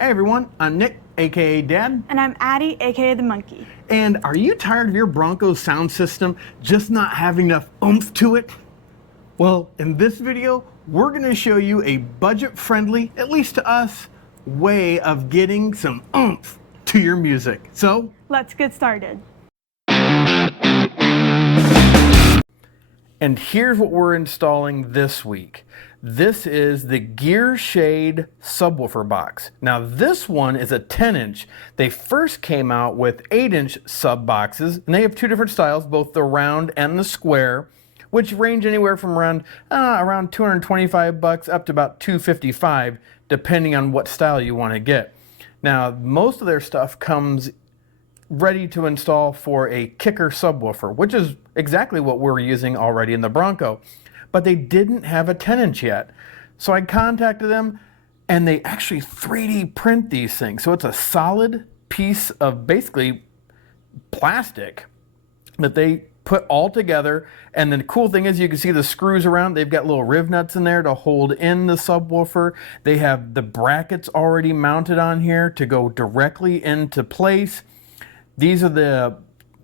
Hey everyone, I'm Nick, aka Dad. And I'm Addie, aka the Monkey. And are you tired of your Bronco sound system just not having enough oomph to it? Well, in this video, we're going to show you a budget-friendly, at least to us, way of getting some oomph to your music. So, let's get started. And here's what we're installing this week. This is the Gear Shade subwoofer box. Now this one is a 10-inch. They first came out with 8-inch sub boxes, and they have two different styles, both the round and the square, which range anywhere from around $225 up to about $255, depending on what style you want to get. Now most of their stuff comes ready to install for a kicker subwoofer, which is exactly what we're using already in the Bronco. But they didn't have a 10-inch yet. So I contacted them, and they actually 3D print these things. So it's a solid piece of basically plastic that they put all together. And the cool thing is you can see the screws around. They've got little riv nuts in there to hold in the subwoofer. They have the brackets already mounted on here to go directly into place. These are the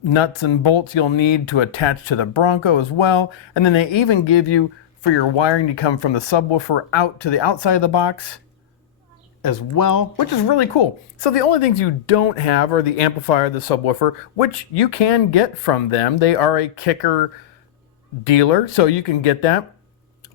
nuts and bolts you'll need to attach to the Bronco as well. And then they even give you for your wiring to come from the subwoofer out to the outside of the box as well, which is really cool. So the only things you don't have are the amplifier, the subwoofer, which you can get from them. They are a kicker dealer, so you can get that.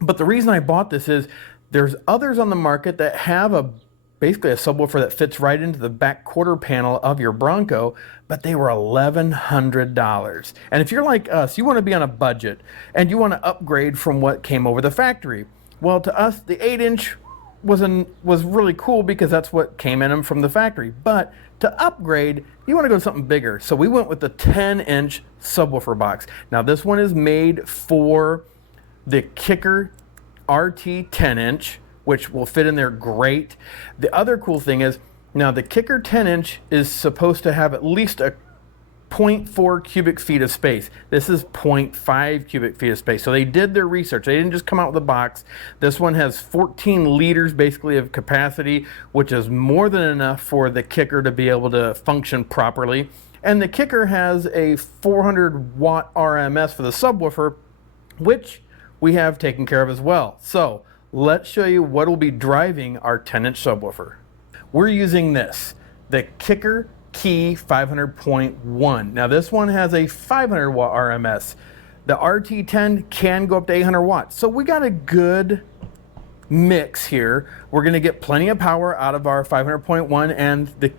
But the reason I bought this is there's others on the market that have basically a subwoofer that fits right into the back quarter panel of your Bronco, but they were $1,100. And if you're like us, you want to be on a budget and you want to upgrade from what came over the factory. Well, to us, the 8-inch was really cool because that's what came in them from the factory. But to upgrade, you want to go to something bigger. So we went with the 10-inch subwoofer box. Now this one is made for the Kicker RT 10-inch, which will fit in there great. The other cool thing is, now the Kicker 10-inch is supposed to have at least a 0.4 cubic feet of space. This is 0.5 cubic feet of space. So they did their research. They didn't just come out with a box. This one has 14 liters basically of capacity, which is more than enough for the Kicker to be able to function properly. And the Kicker has a 400 watt RMS for the subwoofer, which we have taken care of as well. So let's show you what will be driving our 10-inch subwoofer. We're using this, the Kicker Key 500.1. Now this one has a 500 watt RMS. The RT10 can go up to 800 watts. So we got a good mix here. We're gonna get plenty of power out of our 500.1, and the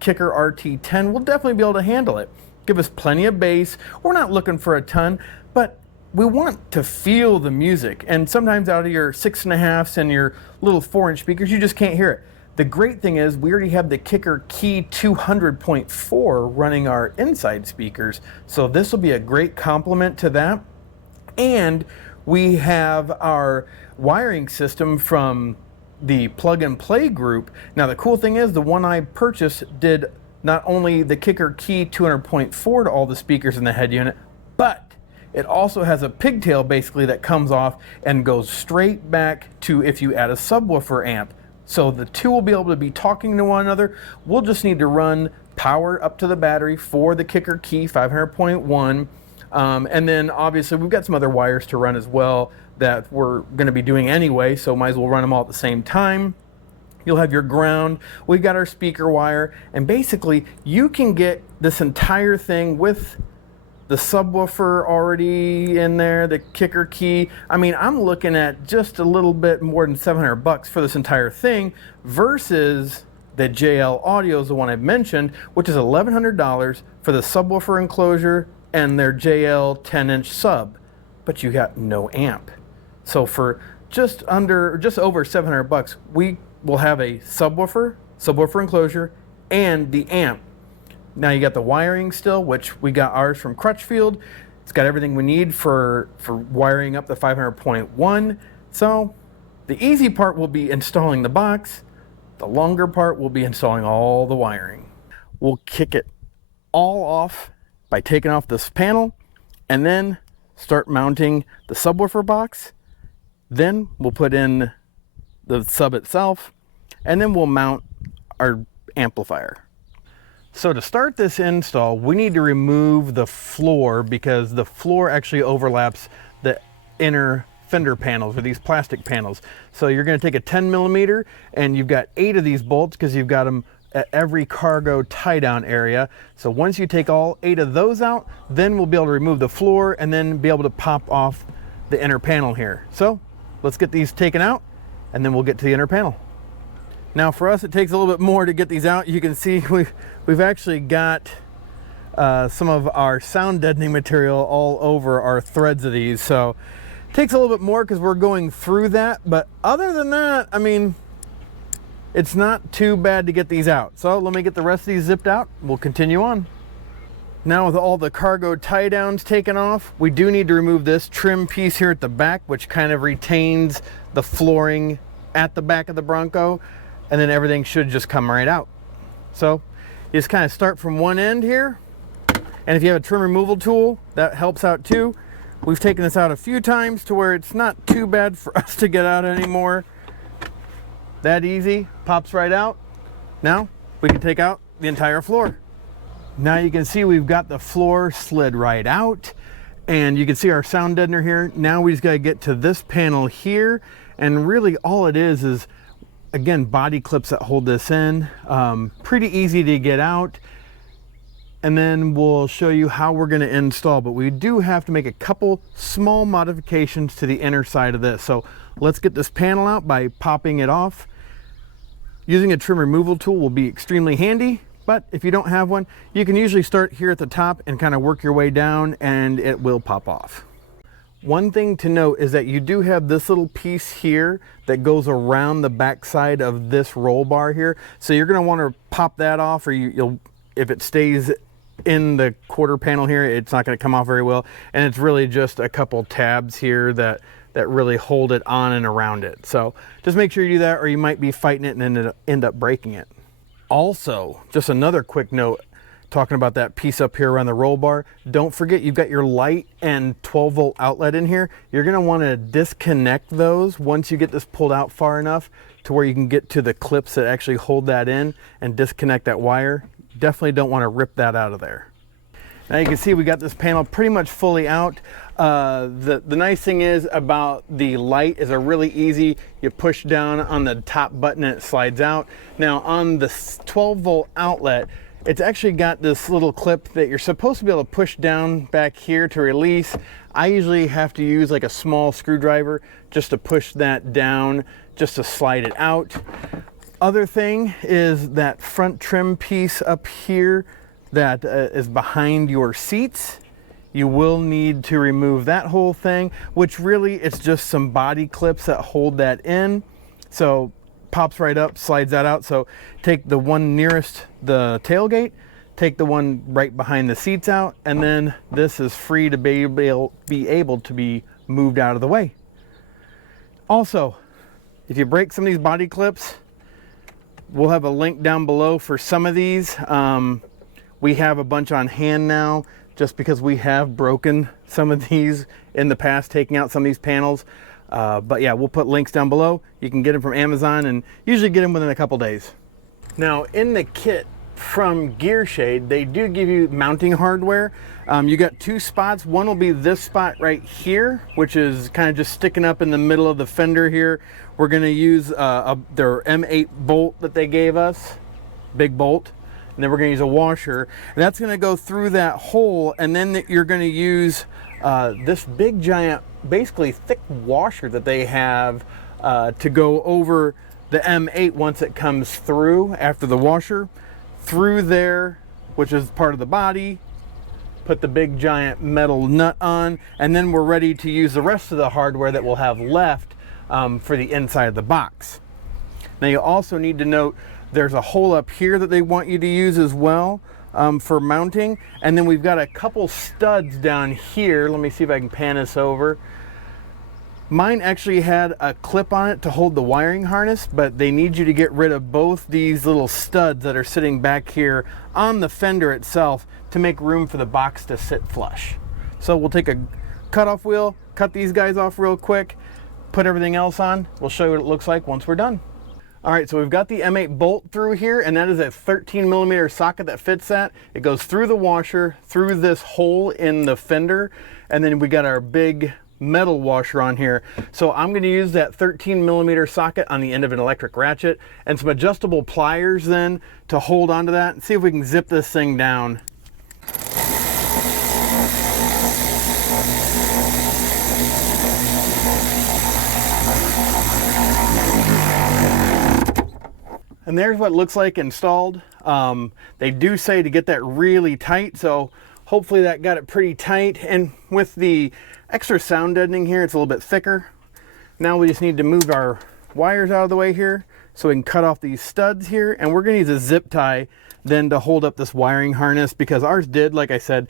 Kicker RT10 will definitely be able to handle it. Give us plenty of bass. We're not looking for a ton, but we want to feel the music, and sometimes out of your 6.5s and your little 4-inch speakers, you just can't hear it. The great thing is we already have the Kicker Key 200.4 running our inside speakers, so this will be a great complement to that. And we have our wiring system from the Plug and Play group. Now the cool thing is the one I purchased did not only the Kicker Key 200.4 to all the speakers in the head unit, but it also has a pigtail basically that comes off and goes straight back to if you add a subwoofer amp. So the two will be able to be talking to one another. We'll just need to run power up to the battery for the Kicker Key 500.1. And then obviously we've got some other wires to run as well that we're going to be doing anyway, so might as well run them all at the same time. You'll have your ground, we've got our speaker wire, and basically you can get this entire thing with the subwoofer already in there, the Kicker Key. I mean, I'm looking at just a little bit more than $700 for this entire thing versus the JL Audio is the one I've mentioned, which is $1,100 for the subwoofer enclosure and their JL 10-inch sub, but you got no amp. So for just over $700, we will have a subwoofer enclosure, and the amp. Now you got the wiring still, which we got ours from Crutchfield. It's got everything we need for wiring up the 500.1. So the easy part will be installing the box. The longer part will be installing all the wiring. We'll kick it all off by taking off this panel and then start mounting the subwoofer box. Then we'll put in the sub itself, and then we'll mount our amplifier. So to start this install, we need to remove the floor because the floor actually overlaps the inner fender panels, or these plastic panels. So you're going to take a 10 millimeter, and you've got 8 of these bolts because you've got them at every cargo tie down area. So once you take all 8 of those out, then we'll be able to remove the floor and then be able to pop off the inner panel here. So let's get these taken out, and then we'll get to the inner panel. Now for us, it takes a little bit more to get these out. You can see we've actually got some of our sound deadening material all over our threads of these. So it takes a little bit more because we're going through that. But other than that, I mean, it's not too bad to get these out. So let me get the rest of these zipped out. We'll continue on. Now with all the cargo tie downs taken off, we do need to remove this trim piece here at the back, which kind of retains the flooring at the back of the Bronco. And then everything should just come right out. So you just kind of start from one end here. And if you have a trim removal tool, that helps out too. We've taken this out a few times to where it's not too bad for us to get out anymore. That easy, pops right out. Now we can take out the entire floor. Now you can see we've got the floor slid right out, and you can see our sound deadener here. Now we just got to get to this panel here, and really all it is again, body clips that hold this in. Pretty easy to get out. And then we'll show you how we're going to install, but we do have to make a couple small modifications to the inner side of this. So let's get this panel out by popping it off. Using a trim removal tool will be extremely handy, but if you don't have one, you can usually start here at the top and kind of work your way down, and it will pop off. One thing to note is that you do have this little piece here that goes around the back side of this roll bar here. So you're going to want to pop that off, or you'll, if it stays in the quarter panel here, it's not going to come off very well. And it's really just a couple tabs here that really hold it on and around it. So just make sure you do that, or you might be fighting it and end up breaking it. Also, just another quick note, talking about that piece up here around the roll bar, don't forget you've got your light and 12 volt outlet in here. You're going to want to disconnect those once you get this pulled out far enough to where you can get to the clips that actually hold that in and disconnect that wire. Definitely don't want to rip that out of there. Now you can see we got this panel pretty much fully out. The nice thing is about the light is really easy. You push down on the top button and it slides out. Now on the 12 volt outlet, it's actually got this little clip that you're supposed to be able to push down back here to release. I usually have to use like a small screwdriver just to push that down, just to slide it out. Other thing is that front trim piece up here that is behind your seats. You will need to remove that whole thing, which really it's just some body clips that hold that in. So pops right up, slides that out. So take the one nearest the tailgate, take the one right behind the seats out, and then this is free to be able to be moved out of the way. Also, if you break some of these body clips, we'll have a link down below for some of these. We have a bunch on hand now just because we have broken some of these in the past, taking out some of these panels. But yeah, we'll put links down below. You can get them from Amazon and usually get them within a couple days. Now in the kit from Gear Shade, they do give you mounting hardware. You got 2 spots. One will be this spot right here, which is kind of just sticking up in the middle of the fender here. We're going to use their M8 bolt that they gave us, big bolt. And then we're going to use a washer. And that's going to go through that hole. And then you're going to use this big giant, basically thick washer that they have to go over the M8 once it comes through after the washer. Through there, which is part of the body, put the big giant metal nut on, and then we're ready to use the rest of the hardware that we'll have left for the inside of the box. Now you also need to note there's a hole up here that they want you to use as well for mounting, and then we've got a couple studs down here. Let me see if I can pan this over. Mine actually had a clip on it to hold the wiring harness, but they need you to get rid of both these little studs that are sitting back here on the fender itself to make room for the box to sit flush. So we'll take a cutoff wheel, cut these guys off real quick, put everything else on. We'll show you what it looks like once we're done. All right, so we've got the M8 bolt through here, and that is a 13mm socket that fits that. It goes through the washer, through this hole in the fender, and then we got our big metal washer on here. So I'm going to use that 13mm socket on the end of an electric ratchet and some adjustable pliers then to hold onto that and see if we can zip this thing down. And there's what it looks like installed. They do say to get that really tight, so hopefully that got it pretty tight. And with the extra sound deadening here, it's a little bit thicker. Now we just need to move our wires out of the way here so we can cut off these studs here. And we're gonna use a zip tie then to hold up this wiring harness, because ours did, like I said,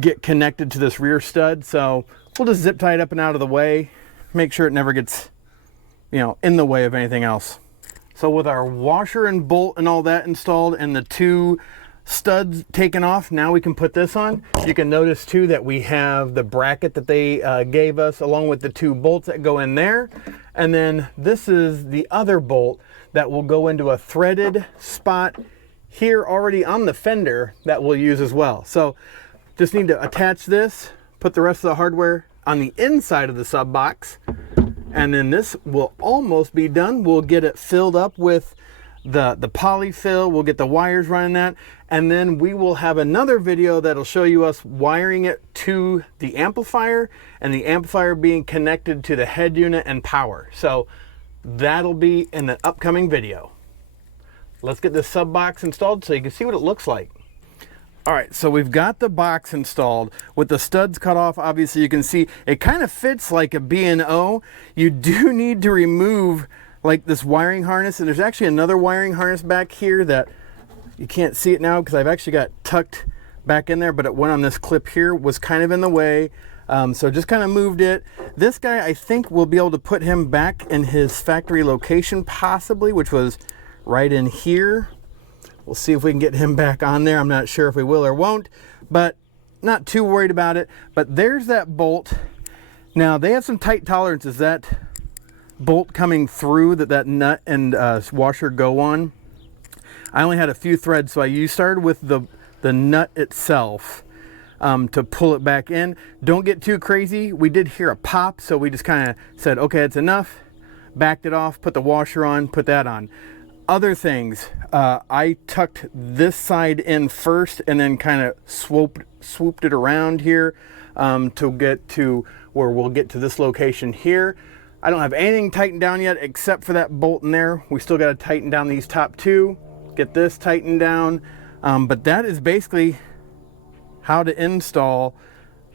get connected to this rear stud. So we'll just zip tie it up and out of the way, make sure it never gets, in the way of anything else. So with our washer and bolt and all that installed and the two studs taken off, now we can put this on. You can notice too that we have the bracket that they gave us along with the two bolts that go in there. And then this is the other bolt that will go into a threaded spot here already on the fender that we'll use as well. So just need to attach this, put the rest of the hardware on the inside of the sub box, and then this will almost be done. We'll get it filled up with the polyfill. We'll get the wires running that, and then we will have another video that'll show you us wiring it to the amplifier, and the amplifier being connected to the head unit and power. So that'll be in the upcoming video. Let's get this sub box installed so you can see what it looks like. All right, so we've got the box installed with the studs cut off. Obviously you can see it kind of fits like a B&O. You do need to remove like this wiring harness, and there's actually another wiring harness back here that you can't see it now because I've actually got tucked back in there, but it went on this clip here, was kind of in the way. So just kind of moved it. This guy, I think we'll be able to put him back in his factory location possibly, which was right in here. We'll see if we can get him back on there. I'm not sure if we will or won't, but not too worried about it. But there's that bolt. Now they have some tight tolerances. That bolt coming through that nut and washer go on. I only had a few threads, so I started with the nut itself to pull it back in. Don't get too crazy. We did hear a pop, so we just kind of said, okay, it's enough. Backed it off, put the washer on, put that on. Other things, I tucked this side in first and then kind of swooped it around here to get to where we'll get to this location here. I don't have anything tightened down yet except for that bolt in there. We still got to tighten down these top two, get this tightened down. But that is basically how to install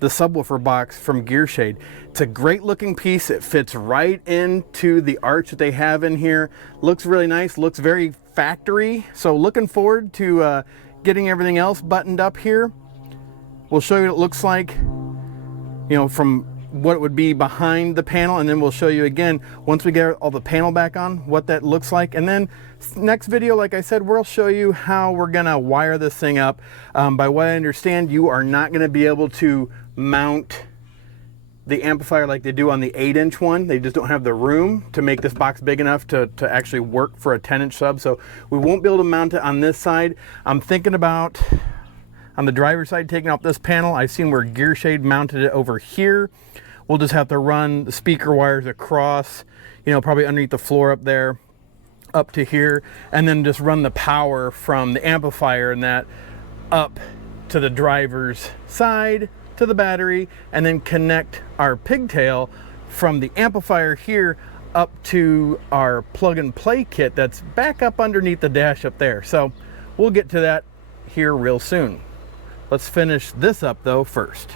the subwoofer box from Gearshade. It's a great looking piece. It fits right into the arch that they have in here. Looks really nice, looks very factory. So looking forward to getting everything else buttoned up here. We'll show you what it looks like, from what it would be behind the panel, and then we'll show you again once we get all the panel back on what that looks like. And then next video, like I said, we'll show you how we're gonna wire this thing up. By what I understand, you are not gonna be able to mount the amplifier like they do on the 8-inch one. They just don't have the room to make this box big enough to actually work for a 10-inch sub, so we won't be able to mount it on this side. I'm thinking about on the driver's side taking off this panel. I've seen where Gearshade mounted it over here. We'll just have to run the speaker wires across, probably underneath the floor up there, up to here, and then just run the power from the amplifier and that up to the driver's side, to the battery, and then connect our pigtail from the amplifier here up to our plug and play kit that's back up underneath the dash up there. So we'll get to that here real soon. Let's finish this up though first.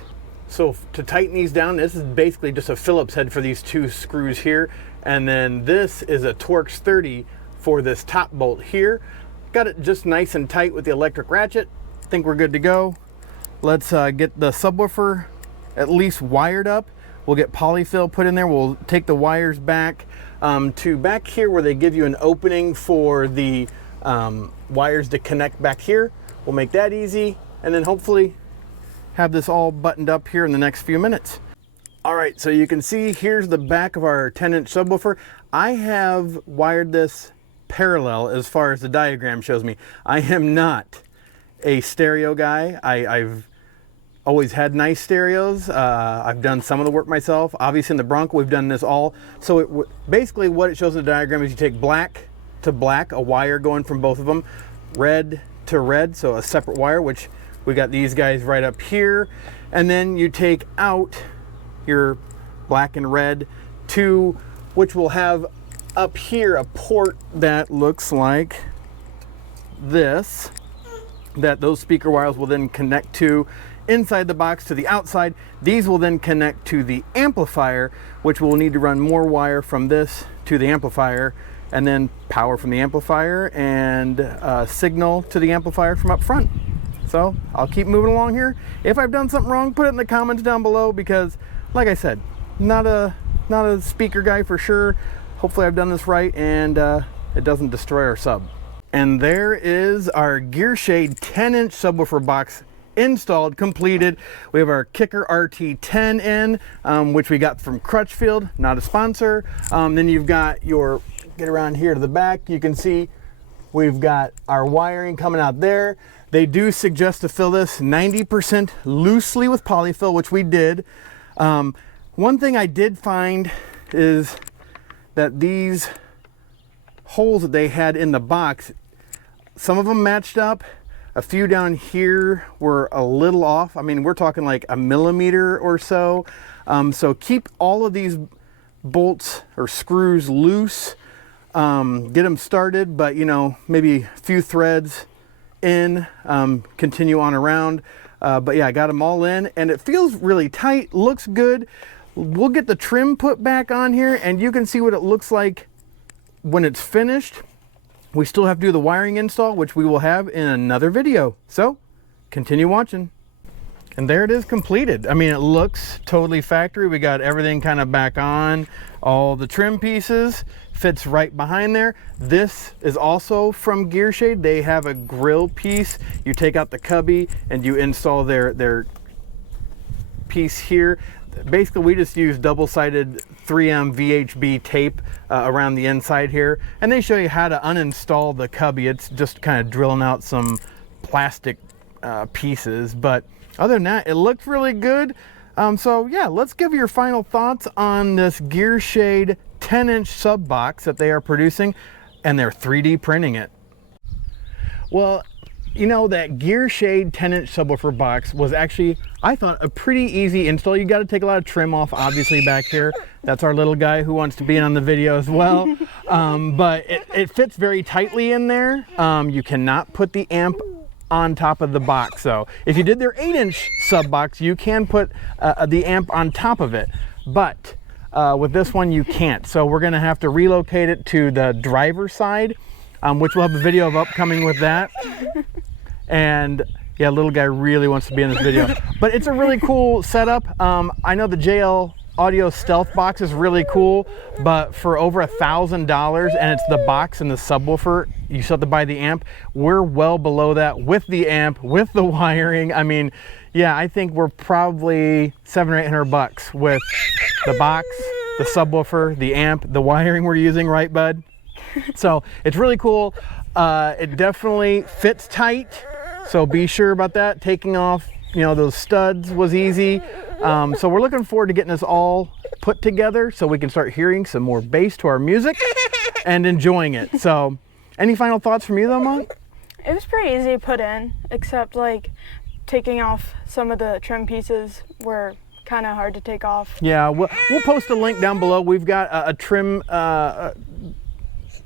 So to tighten these down, this is basically just a Phillips head for these two screws here, and then this is a Torx 30 for this top bolt here. Got it just nice and tight with the electric ratchet. Think we're good to go. Let's get the subwoofer at least wired up. We'll get polyfill put in there. We'll take the wires back to back here where they give you an opening for the wires to connect back here. We'll make that easy, and then hopefully have this all buttoned up here in the next few minutes. All right, so you can see here's the back of our 10-inch subwoofer. I have wired this parallel as far as the diagram shows me. I am not a stereo guy. I've always had nice stereos. I've done some of the work myself. Obviously in the Bronco we've done this all. So basically what it shows in the diagram is you take black to black, a wire going from both of them, red to red, so a separate wire, which we got these guys right up here, and then you take out your black and red to, which will have up here a port that looks like this, that those speaker wires will then connect to inside the box to the outside. These will then connect to the amplifier, which will need to run more wire from this to the amplifier, and then power from the amplifier and signal to the amplifier from up front. So I'll keep moving along here. If I've done something wrong, put it in the comments down below, because like I said, not a speaker guy for sure. Hopefully I've done this right and it doesn't destroy our sub. And there is our Gearshade 10-inch subwoofer box installed, completed. We have our Kicker RT10 in, which we got from Crutchfield, not a sponsor. Then you've got your, get around here to the back, you can see we've got our wiring coming out there. They do suggest to fill this 90% loosely with polyfill, which we did. One thing I did find is that these holes that they had in the box, some of them matched up. A few down here were a little off. I mean, we're talking like a millimeter or so. So keep all of these bolts or screws loose. Get them started, but you know, maybe a few threads in, continue on around. But yeah, I got them all in and it feels really tight, looks good. We'll get the trim put back on here and you can see what it looks like when it's finished. We still have to do the wiring install, which we will have in another video. So continue watching. And there it is, completed. I mean, it looks totally factory. We got everything kind of back on, all the trim pieces, fits right behind there. This is also from Gearshade. They have a grill piece. You take out the cubby and you install their piece here. Basically, we just use double-sided 3M VHB tape around the inside here, and they show you how to uninstall the cubby. It's just kind of drilling out some plastic pieces, but other than that, it looks really good. So yeah, let's give your final thoughts on this Gearshade 10-inch sub box that they are producing, and they're 3D printing it. Well, you know, that Gearshade 10-inch subwoofer box was actually, I thought, a pretty easy install. You got to take a lot of trim off, obviously, back here. That's our little guy who wants to be in on the video as well. But it fits very tightly in there. You cannot put the amp on top of the box. So if you did their 8-inch sub box, you can put the amp on top of it. But with this one, you can't. So we're going to have to relocate it to the driver's side, which we'll have a video of upcoming with that. And yeah, little guy really wants to be in this video. But it's a really cool setup. I know the JL Audio Stealth box is really cool, but for over $1,000, and it's the box and the subwoofer, you still have to buy the amp. We're well below that with the amp, with the wiring. I mean, yeah, I think we're probably $700 or $800 with the box, the subwoofer, the amp, the wiring we're using, right, bud? So it's really cool. It definitely fits tight, so be sure about that. Taking off, you know, those studs was easy. So we're looking forward to getting this all put together so we can start hearing some more bass to our music and enjoying it. So any final thoughts from you though, Mom? It was pretty easy to put in, except like taking off some of the trim pieces were kind of hard to take off. Yeah, we'll post a link down below. We've got a trim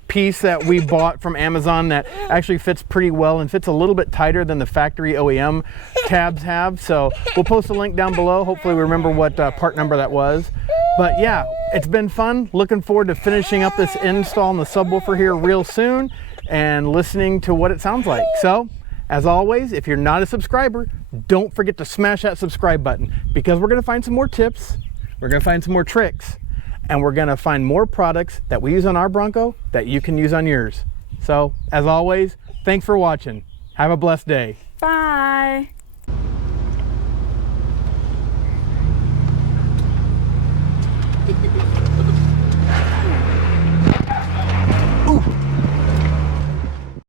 piece that we bought from Amazon that actually fits pretty well and fits a little bit tighter than the factory OEM tabs have. So we'll post a link down below. Hopefully we remember what part number that was. But yeah, it's been fun. Looking forward to finishing up this install on the subwoofer here real soon and listening to what it sounds like. So as always, if you're not a subscriber, don't forget to smash that subscribe button, because we're going to find some more tips, we're going to find some more tricks, and we're going to find more products that we use on our Bronco that you can use on yours. So as always, thanks for watching. Have a blessed day. Bye.